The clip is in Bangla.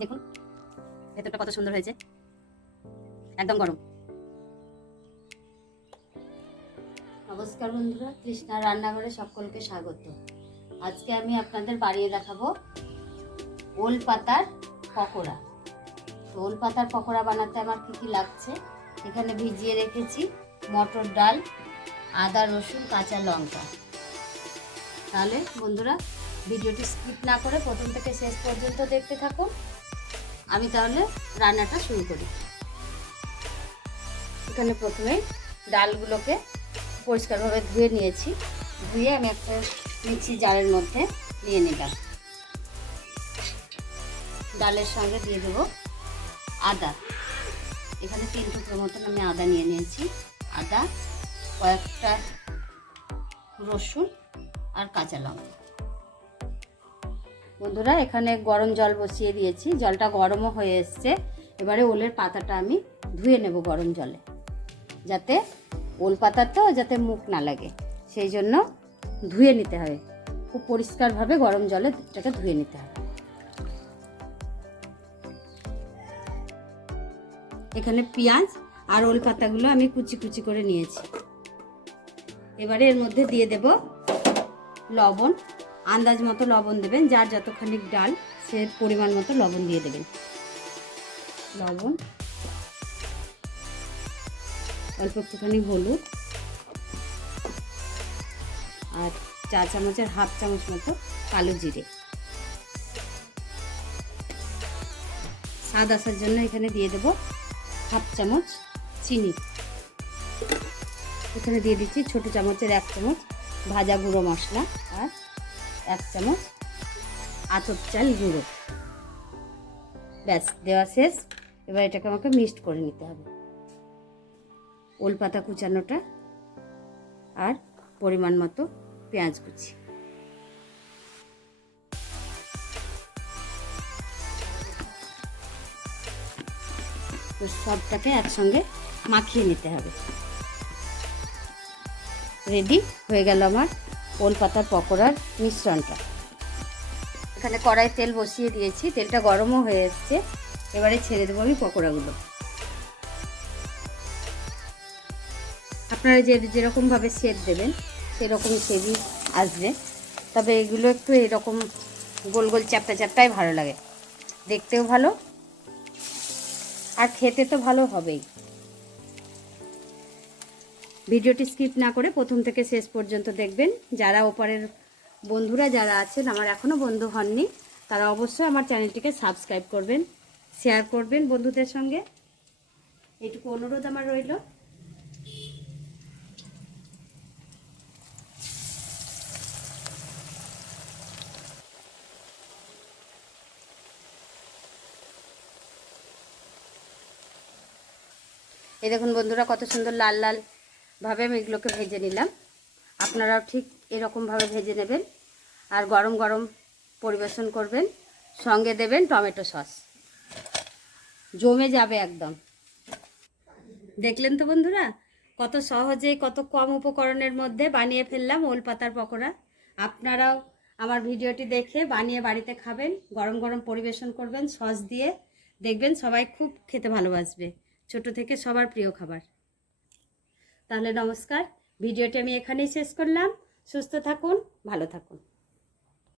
দেখুন, ভেতরটা কত সুন্দর হয়েছে। একদম গরম। নমস্কার বন্ধুরা, কৃষ্ণা রান্নাঘরে সকলকে স্বাগত। আজকে আমি আপনাদের বাড়িয়ে দেখাবো ওল পাতার পকোড়া। তো ওল পাতার পকোড়া বানাতে আমার কী কী লাগছে? এখানে ভিজিয়ে রেখেছি মটর ডাল, আদা, রসুন, কাঁচা লঙ্কা। তাহলে বন্ধুরা, ভিডিওটি স্কিপ না করে প্রথম থেকে শেষ পর্যন্ত দেখতে থাকুন। আমি তাহলে রান্নাটা শুরু করি। এখানে প্রথমে ডালগুলোকে পরিষ্কারভাবে ধুয়ে নিয়েছি। ধুয়ে আমি একটা মিক্সি জারের মধ্যে নিয়ে নিলাম। ডালের সঙ্গে দিয়ে দেবো আদা। এখানে তিন টুকরো মতন আমি আদা নিয়ে নিয়েছি। আদা, কয়েকটা রসুন আর কাঁচা লঙ্কা। বন্ধুরা, এখানে গরম জল বসিয়ে দিয়েছি। জলটা গরমও হয়ে এসছে। এবারে ওলের পাতাটা আমি ধুয়ে নেব গরম জলে, যাতে ওল পাতার তো যাতে মুখ না লাগে। সেই জন্য ধুয়ে নিতে হবে। খুব পরিষ্কারভাবে গরম জলে এটাকে ধুয়ে নিতে হবে। এখানে পেঁয়াজ আর ওল পাতাগুলো আমি কুচি কুচি করে নিয়েছি। এবারে এর মধ্যে দিয়ে দেব লবণ। আন্দাজ মতো লবণ দেবেন, যার যতখানি ডাল, সে পরিমাণ মতো লবণ দিয়ে দেবেন। লবণ, অল্প একটুখানি হলুদ, আর চা চামচের হাফ চামচ মতো কালো জিরে। স্বাদ আসার জন্য এখানে দিয়ে দেব হাফ চামচ চিনি। এখানে দিয়ে দিচ্ছি ছোট চামচের এক চামচ ভাজা গুঁড়ো মশলা আর এক চামচ আতপ চাল গুঁড়ো। ব্যাস, দেওয়া শেষ। এবার এটাকে আমাকে মিক্সড করে নিতে হবে। ওল পাতা কুচানোটা আর পরিমাণ মতো পেঁয়াজ কুচি। তো সবটাকে একসঙ্গে মাখিয়ে নিতে হবে। রেডি? হয়ে গেল আমার ওল পাতার পকোড়ার মিশ্রণটা। এখানে কড়াই তেল বসিয়ে দিয়েছি, তেলটা গরমও হয়ে এসছে। এবারে ছেড়ে দেবো আমি পকোড়াগুলো। আপনারা যে যেরকমভাবে শেপ দেবেন, সেরকম শেপই আসবে। তবে এগুলো একটু এরকম গোল গোল চ্যাপটা চ্যাপটাই ভালো লাগে। দেখতেও ভালো, আর খেতে তো ভালো হবেই। ভিডিওটি স্কিপ না করে প্রথম থেকে শেষ পর্যন্ত দেখবেন। যারা ওপারের বন্ধুরা যারা আছেন, আমার এখনও বন্ধু হননি, তারা অবশ্যই আমার চ্যানেলটিকে সাবস্ক্রাইব করবেন, শেয়ার করবেন বন্ধুদের সঙ্গে। এইটুকু অনুরোধ আমার রইল। এই দেখুন বন্ধুরা, কত সুন্দর লাল লাল ভাবে আমি এগুলোকে ভেজে নিলাম। আপনারাও ঠিক এরকমভাবে ভেজে নেবেন আর গরম গরম পরিবেশন করবেন। সঙ্গে দেবেন টমেটো সস। জমে যাবে একদম। দেখলেন তো বন্ধুরা, কত সহজে, কত কম উপকরণের মধ্যে বানিয়ে ফেললাম ওল পাতার পকোড়া। আপনারাও আমার ভিডিওটি দেখে বানিয়ে বাড়িতে খাবেন, গরম গরম পরিবেশন করবেন, সস দিয়ে। দেখবেন সবাই খুব খেতে ভালোবাসবে। ছোট থেকে সবার প্রিয় খাবার। তাহলে নমস্কার। ভিডিওটি আমি এখানেই শেষ করলাম। সুস্থ থাকুন ভালো থাকুন।